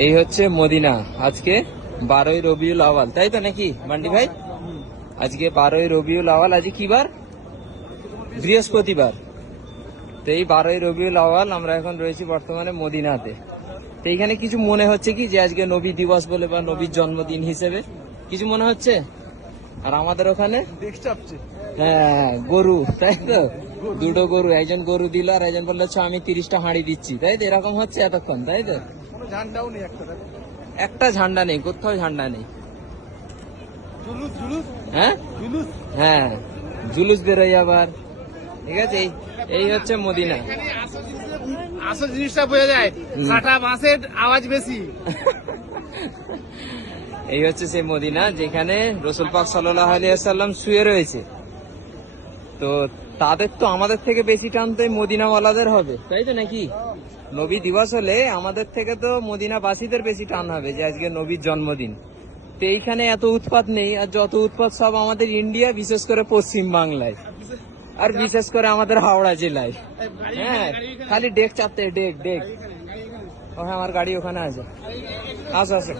এই হচ্ছে মদিনা। আজকে 12ই রবিউল আওয়াল, তাই তো নাকি মান্ডি ভাই? আজকে 12ই রবিউল আওয়াল। আজকে কি বার? বৃহস্পতিবার। তো এই 12ই রবিউল আওয়াল আমরা এখন রয়েছি বর্তমানে মদিনাতে। তো এইখানে কিছু মনে হচ্ছে কি যে আজকে নবী দিবস বলে বা নবীর জন্মদিন হিসেবে কিছু মনে হচ্ছে? আর আমাদের ওখানে হ্যাঁ গরু, তাই তো? দুটো গরু, একজন গরু দিল আর একজন বললো আচ্ছা আমি 30টা হাঁড়ি দিচ্ছি, তাই তো? এরকম হচ্ছে এতক্ষণ, তাই তো? একটা ঝান্ডা নেই, কোথাও ঝান্ডা নেই। হ্যাঁ হ্যাঁ, জুলুস বেরোয় আবার। ঠিক আছে, এই হচ্ছে মদিনা। আসল জিনিসটা বোঝা যায়, কাটা বাঁশের আওয়াজ বেশি। এই হচ্ছে সেই মদিনা যেখানে রাসূল পাক সাল্লাল্লাহু আলাইহি ওয়াসাল্লাম শুয়ে রয়েছে। তো তাদের তো আমাদের থেকে বেশি টান তো এই মদিনাওয়ালাদের হবে, তাই তো নাকি? নবী দিবস হলে আমাদের থেকে তো মদিনাবাসীদের বেশি টান হবে যে আজকে নবীর জন্মদিন। তো এইখানে এত উৎপাত নেই, আর যত উৎপাত সব আমাদের ইন্ডিয়া, বিশেষ করে পশ্চিম বাংলায়, আর বিশেষ করে আমাদের হাওড়া জেলায়। হ্যাঁ, খালি ডেক চাপতে, ডেক ডেক। ও হ্যাঁ, আমার গাড়ি ওখানে আছে। আসো আসো।